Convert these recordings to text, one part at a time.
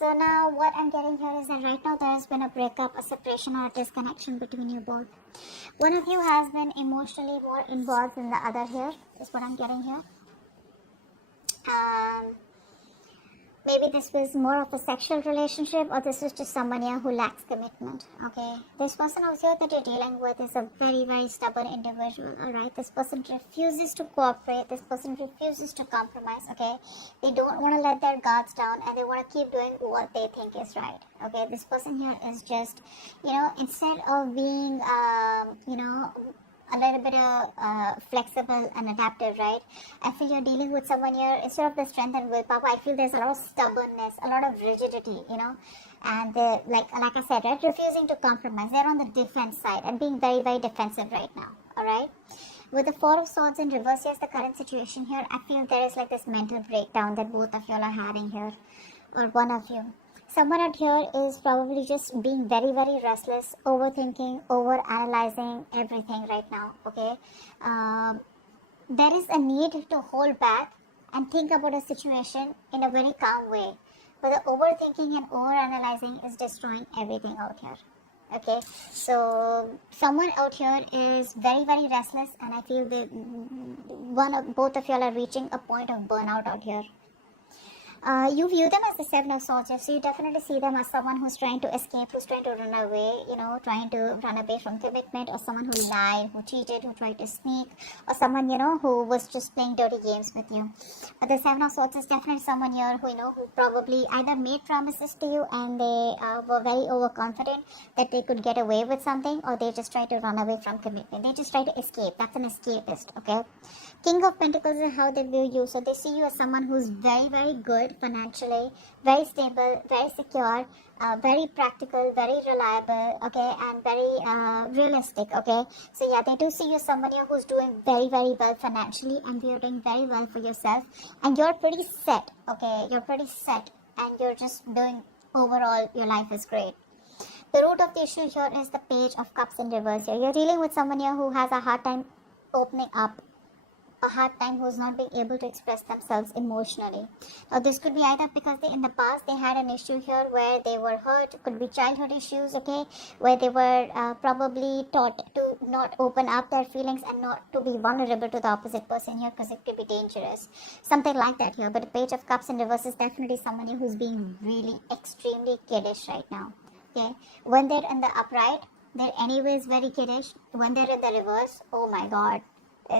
So now what I'm getting here is that right now there has been a breakup, a separation, or a disconnection between you both. One of you has been emotionally more involved than the other here, is what I'm getting here. Maybe this was more of a sexual relationship, or this was just someone here who lacks commitment. Okay, this person out here that you're dealing with is a very, very stubborn individual. All right, this person refuses to cooperate. This person refuses to compromise. Okay, they don't want to let their guards down, and they want to keep doing what they think is right. Okay, this person here is just, instead of being, a little bit flexible and adaptive, right? I feel you're dealing with someone here, instead of the strength and willpower, I feel there's a lot of stubbornness, a lot of rigidity, and they're, like I said, right, refusing to compromise. They're on the defense side and being very, very defensive right now, all right? With the Four of Swords in reverse, yes, the current situation here, I feel there is like this mental breakdown that both of you all are having here, or one of you. Someone out here is probably just being very, very restless, overthinking, over-analyzing everything right now, okay? There is a need to hold back and think about a situation in a very calm way. But the overthinking and over-analyzing is destroying everything out here, okay? So someone out here is very, very restless, and I feel that both of you all are reaching a point of burnout out here. You view them as the Seven of Swords, so you definitely see them as someone who's trying to escape, who's trying to run away, trying to run away from commitment, or someone who lied, who cheated, who tried to sneak, or someone, who was just playing dirty games with you. But the Seven of Swords is definitely someone here who probably either made promises to you and they were very overconfident that they could get away with something, or they just tried to run away from commitment. They just try to escape. That's an escapist, okay? King of Pentacles is how they view you. So they see you as someone who's very, very good financially, very stable, very secure, very practical, very reliable, okay, and very realistic, okay. So yeah, they do see you as someone here who's doing very, very well financially, and you're doing very well for yourself, and you're pretty set, okay. You're pretty set, and you're just doing overall, your life is great. The root of the issue here is the Page of Cups in reverse here. You're dealing with someone here who has a hard time opening up, a hard time, who's not being able to express themselves emotionally. Now this could be either because in the past they had an issue here where they were hurt, could be childhood issues, okay, where they were probably taught to not open up their feelings and not to be vulnerable to the opposite person here, because it could be dangerous, something like that here. But the Page of Cups in reverse is definitely someone here who's being really extremely kiddish right now, okay. When they're in the upright, they're anyways very kiddish. When they're in the reverse, oh my god,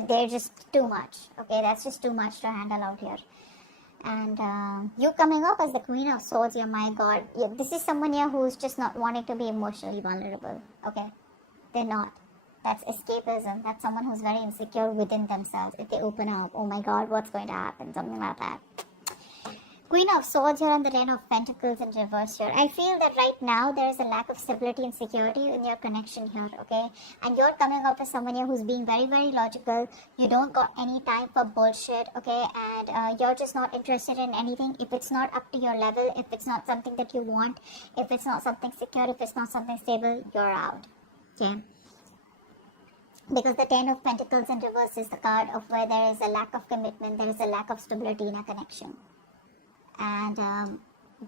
they're just too much, okay. That's just too much to handle out here. And you coming up as the Queen of Swords here, my god, this is someone here who's just not wanting to be emotionally vulnerable, okay. They're not. That's escapism. That's someone who's very insecure within themselves. If they open up, oh my god, what's going to happen, something like that. Queen of Swords here and the Ten of Pentacles in reverse here. I feel that right now there is a lack of stability and security in your connection here, okay? And you're coming up as someone here who's being very, very logical. You don't got any time for bullshit, okay? And you're just not interested in anything. If it's not up to your level, if it's not something that you want, if it's not something secure, if it's not something stable, you're out, okay? Because the Ten of Pentacles in reverse is the card of where there is a lack of commitment, there is a lack of stability in a connection. And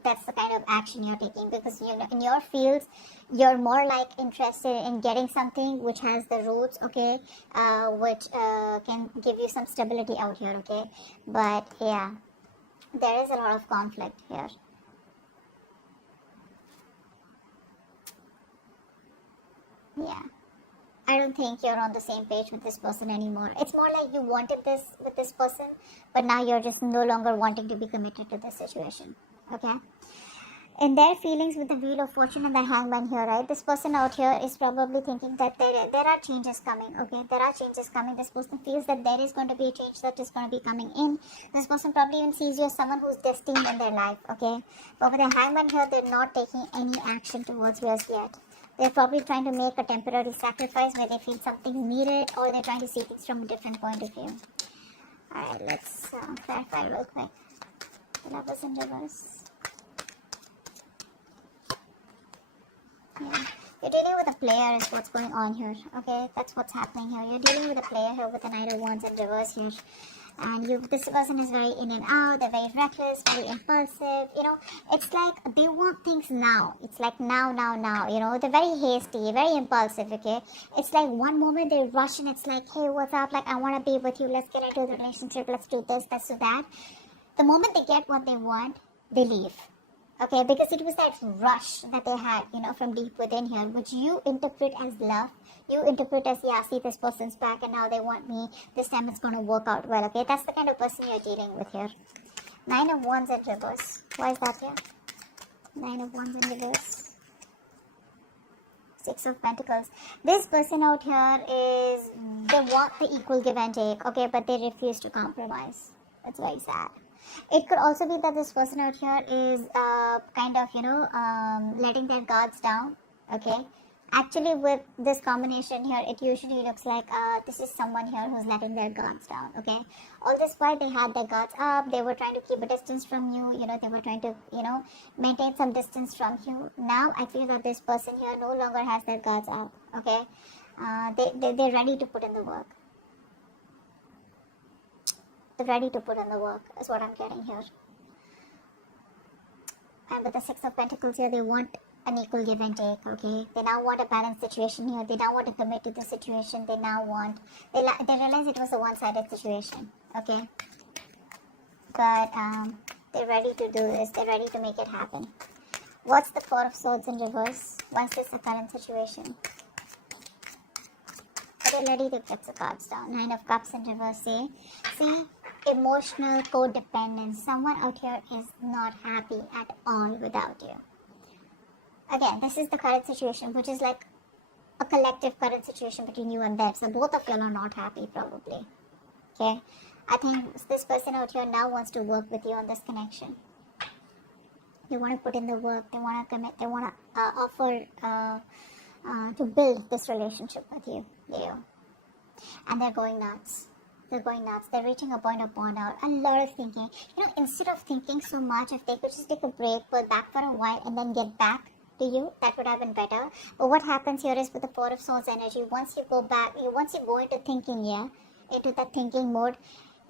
that's the kind of action you're taking, because in your fields you're more like interested in getting something which has the roots, okay, which can give you some stability out here, okay. But yeah, there is a lot of conflict here. Yeah, I don't think you're on the same page with this person anymore. It's more like you wanted this with this person, but now you're just no longer wanting to be committed to this situation, okay? In their feelings with the Wheel of Fortune and the Hangman here, right? This person out here is probably thinking that there are changes coming, okay? There are changes coming. This person feels that there is going to be a change that is going to be coming in. This person probably even sees you as someone who's destined in their life, okay? But with the Hangman here, they're not taking any action towards yours yet. They're probably trying to make a temporary sacrifice where they feel something's needed, or they're trying to see things from a different point of view. Alright, let's clarify real quick. The Lovers in reverse. Yeah. You're dealing with a player is what's going on here. Okay, that's what's happening here. You're dealing with a player here with the Knight of Wands in reverse here. And this person is very in and out, they're very reckless, very impulsive, it's like they want things now. It's like now, they're very hasty, very impulsive, okay? It's like one moment they rush and it's like, hey, what's up? Like, I want to be with you, let's get into the relationship, let's do this, let's do that. The moment they get what they want, they leave. Okay, because it was that rush that they had, from deep within here, which you interpret as love. You interpret as, yeah, see, this person's back and now they want me. This time it's going to work out well, okay? That's the kind of person you're dealing with here. 9 of Wands in reverse. Why is that here? 9 of Wands in reverse. 6 of Pentacles. This person out here they want the equal give and take, okay? But they refuse to compromise. That's very sad. It could also be that this person out here is kind of, letting their guards down, okay? Actually, with this combination here, it usually looks like this is someone here who's letting their guards down, okay? All this while they had their guards up, they were trying to keep a distance from you, they were trying to, maintain some distance from you. Now, I feel that this person here no longer has their guards up, okay? They're ready to put in the work. Ready to put in the work is what I'm getting here. And with the 6 of Pentacles here, they want an equal give and take, okay? They now want a balanced situation here. They now want to commit to the situation. They now want, they realize it was a one-sided situation, okay? But they're ready to do this. They're ready to make it happen. What's the 4 of Swords in reverse? What's this the current situation? They're ready to get the cards down. 9 of Cups in reverse, see? Emotional codependence. Someone out here is not happy at all without you. Again, this is the current situation, which is like a collective current situation between you and them. So both of you are not happy, probably. Okay? I think this person out here now wants to work with you on this connection. They want to put in the work. They want to commit. They want to offer to build this relationship with you, Leo. And they're going nuts. They're reaching a point of burnout. A lot of thinking. Instead of thinking so much, if they could just take a break, pull back for a while, and then get back to you, that would have been better. But what happens here is with the 4 of Swords energy, once you go into thinking, into that thinking mode,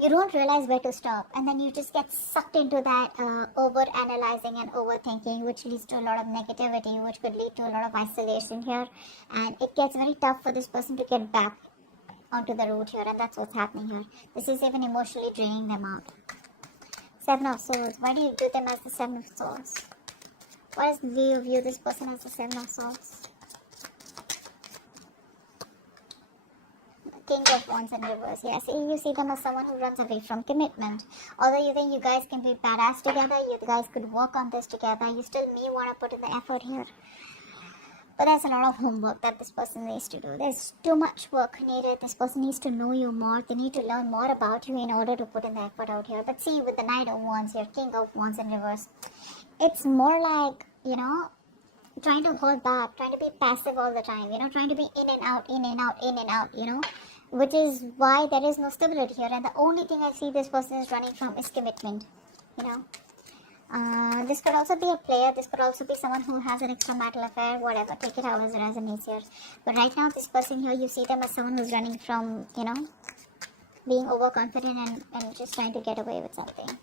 you don't realize where to stop. And then you just get sucked into that over-analyzing and overthinking, which leads to a lot of negativity, which could lead to a lot of isolation here. And it gets very tough for this person to get back onto the road here, and that's what's happening here. This is even emotionally draining them out. 7 of Swords. Why do you view them as the 7 of Swords? Why do you view this person as the 7 of Swords? King of Wands in reverse. Yes, you see them as someone who runs away from commitment. Although you think you guys can be badass together, you guys could work on this together, you still may want to put in the effort here. But there's a lot of homework that this person needs to do. There's too much work needed. This person needs to know you more. They need to learn more about you in order to put in the effort out here. But see, with the Knight of Wands here, King of Wands in reverse, it's more like, trying to hold back, trying to be passive all the time, trying to be in and out, which is why there is no stability here. And the only thing I see this person is running from is commitment, This could also be a player. This could also be someone who has an extramarital affair, whatever. Take it how it resonates here. But right now, this person here, you see them as someone who's running from, being overconfident and just trying to get away with something.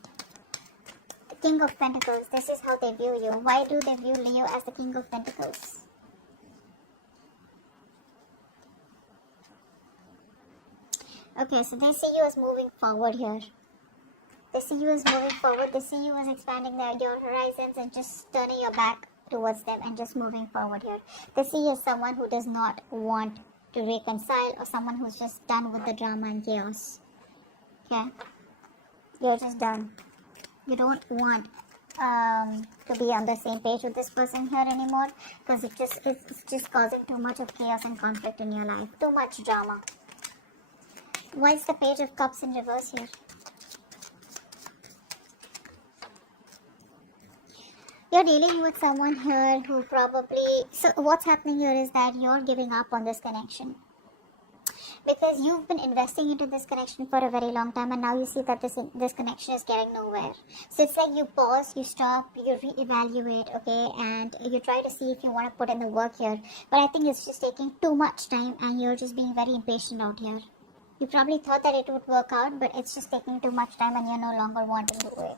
The King of Pentacles. This is how they view you. Why do they view Leo as the King of Pentacles? Okay, so they see you as moving forward here. They see you as moving forward. They see you as expanding your horizons and just turning your back towards them and just moving forward here. They see you as someone who does not want to reconcile or someone who's just done with the drama and chaos. Okay? You're just done. You don't want to be on the same page with this person here anymore because it's just causing too much of chaos and conflict in your life. Too much drama. Why is the Page of Cups in reverse here? You're dealing with someone here who probably... So what's happening here is that you're giving up on this connection. Because you've been investing into this connection for a very long time and now you see that this connection is getting nowhere. So it's like you pause, you stop, you reevaluate, okay? And you try to see if you want to put in the work here. But I think it's just taking too much time and you're just being very impatient out here. You probably thought that it would work out, but it's just taking too much time and you're no longer wanting to do it.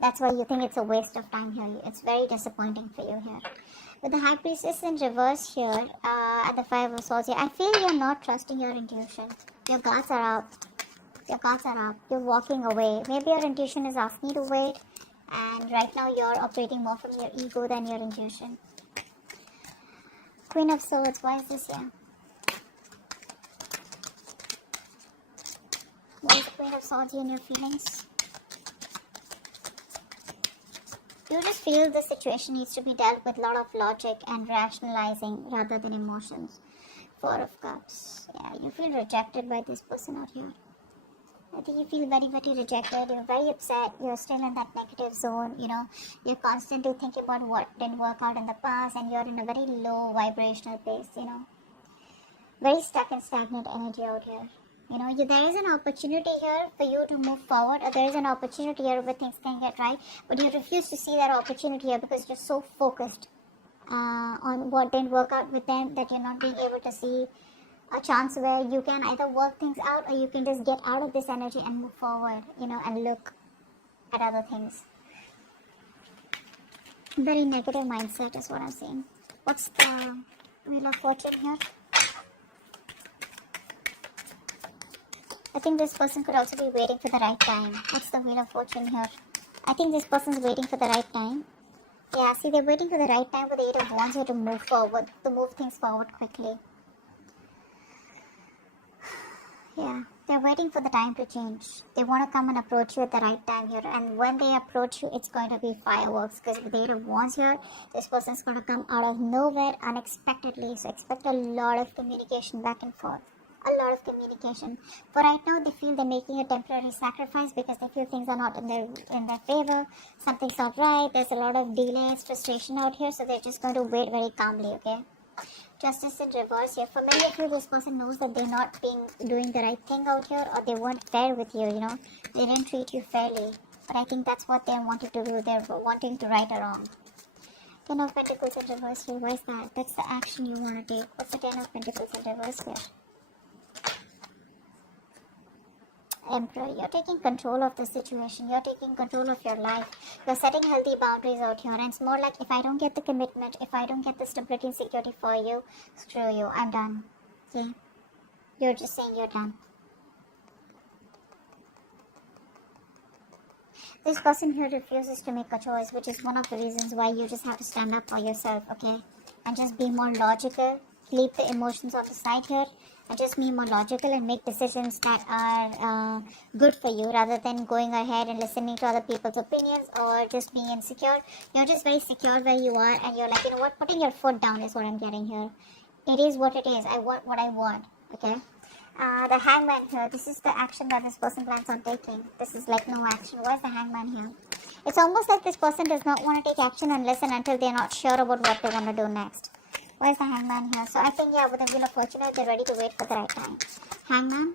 That's why you think it's a waste of time here. It's very disappointing for you here. With the High Priestess in reverse here, and the Five of Swords here, I feel you're not trusting your intuition. Your guards are up. Your guards are up. You're walking away. Maybe your intuition is asking you to wait, and right now you're operating more from your ego than your intuition. Queen of Swords, why is this here? Why is the Queen of Swords in your feelings? You just feel the situation needs to be dealt with a lot of logic and rationalizing rather than emotions. Four of Cups. Yeah, you feel rejected by this person out here. I think you feel very, very rejected. You're very upset. You're still in that negative zone. You're constantly thinking about what didn't work out in the past, and you're in a very low vibrational pace. Very stuck and stagnant energy out here. There is an opportunity here for you to move forward, or there is an opportunity here where things can get right, but you refuse to see that opportunity here because you're so focused on what didn't work out with them that you're not being able to see a chance where you can either work things out, or you can just get out of this energy and move forward, and look at other things. Very negative mindset is what I'm seeing. What's the Wheel of Fortune here? I think this person could also be waiting for the right time. What's the Wheel of Fortune here? I think this person's waiting for the right time. Yeah, see, they're waiting for the right time, but the Eight of Wands here to move forward, to move things forward quickly. Yeah, they're waiting for the time to change. They want to come and approach you at the right time here. And when they approach you, it's going to be fireworks. Because with the Eight of Wands here, this person's going to come out of nowhere unexpectedly. So expect a lot of communication back and forth. A lot of communication. For right now, they feel they're making a temporary sacrifice because they feel things are not in their favor. Something's not right. There's a lot of delays, frustration out here. So they're just going to wait very calmly, okay? Justice in reverse here. For many of you, this person knows that they're not doing the right thing out here, or they weren't fair with you, They didn't treat you fairly. But I think that's what they're wanting to do. They're wanting to right a wrong. Ten of Pentacles in reverse here. Why is that? That's the action you want to take. What's the Ten of Pentacles in reverse here? Emperor, you're taking control of the situation. You're taking control of your life. You're setting healthy boundaries out here. And it's more like, if I don't get the commitment, if I don't get the stability and security for you, screw you. I'm done. See? You're just saying you're done. This person here refuses to make a choice, which is one of the reasons why you just have to stand up for yourself, okay? And just be more logical. Leave the emotions on the side here. And just be more logical and make decisions that are good for you, rather than going ahead and listening to other people's opinions or just being insecure. You're just very secure where you are, and you're like, what, putting your foot down is what I'm getting here. It is what it is. I want what I want, okay? The Hangman here, this is the action that this person plans on taking. This is like no action. Why is the Hangman here? It's almost like this person does not want to take action and listen until they're not sure about what they want to do next. Why is the Hangman here? So I think, yeah, with the Wheel of Fortune, they're ready to wait for the right time. Hangman,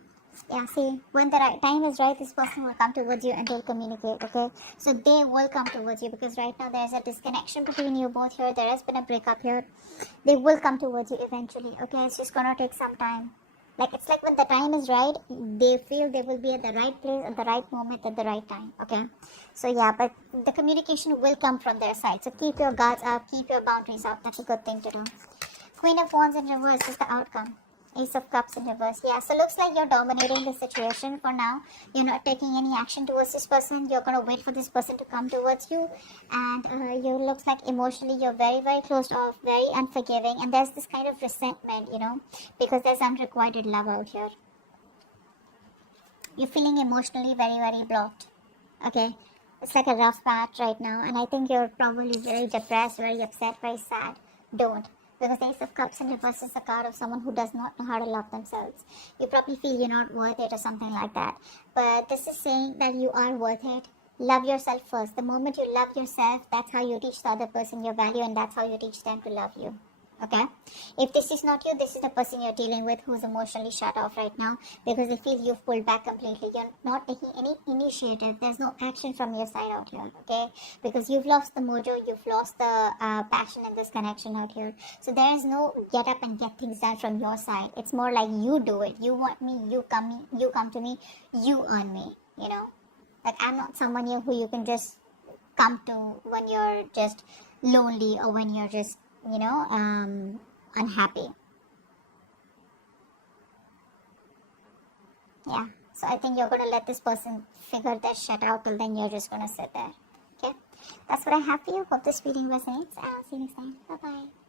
yeah, see, when the right time is right, this person will come towards you and they'll communicate, okay? So they will come towards you, because right now there's a disconnection between you both here. There has been a breakup here. They will come towards you eventually, okay? It's just gonna take some time. It's like when the time is right, they feel they will be at the right place at the right moment at the right time, okay? So yeah, but the communication will come from their side. So keep your guards up, keep your boundaries up. That's a good thing to do. Queen of Wands in reverse is the outcome. Ace of Cups in reverse. Yeah, so looks like you're dominating the situation for now. You're not taking any action towards this person. You're going to wait for this person to come towards you. And you looks like emotionally you're very, very closed off, very unforgiving. And there's this kind of resentment, because there's unrequited love out here. You're feeling emotionally very, very blocked. Okay? It's like a rough patch right now. And I think you're probably very depressed, very upset, very sad. Don't. Because the Ace of Cups in reverse is the card of someone who does not know how to love themselves. You probably feel you're not worth it or something like that. But this is saying that you are worth it. Love yourself first. The moment you love yourself, that's how you teach the other person your value, and that's how you teach them to love you. Okay, if this is not you, this is the person you're dealing with who's emotionally shut off right now because they feel you've pulled back completely. You're not taking any initiative. There's no action from your side out here. Okay, because you've lost the mojo, you've lost the passion in this connection out here. So there is no get up and get things done from your side. It's more like you do it. You want me, you come to me, you earn me. You know, like I'm not someone here who you can just come to when you're just lonely or when you're just unhappy. Yeah, so I think you're gonna let this person figure their shit out till then you're just gonna sit there. Okay, that's what I have for you. Hope this reading resonates. I'll see you next time. Bye bye.